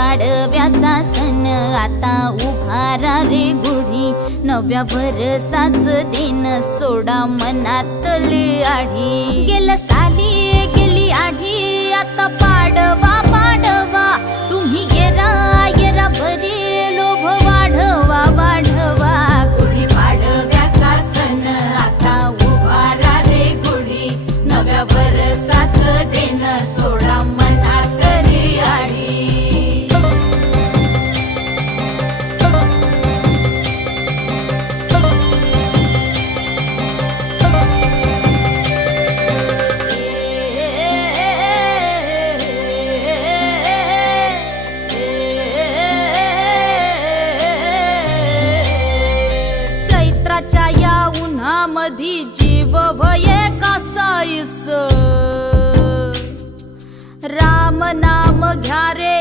पाडव्याचा सण आता उभारा रे गुढी, नव्या वर्षाच दिन सोडा मनातली आढी। गेल्या साली गेली आढी, आता पाडवा पाडवा, तुम्ही येरा येरा बरी लोभ वाढवा वाढवा। गुढी पाडव्याचा सण आता उभारा रे गुढी, नव्या वर्षाच दिन सोडा मनातली आढी। चैत्राच्या या उन्हामधी जीव भये कासाईस, राम नाम घ्या रे।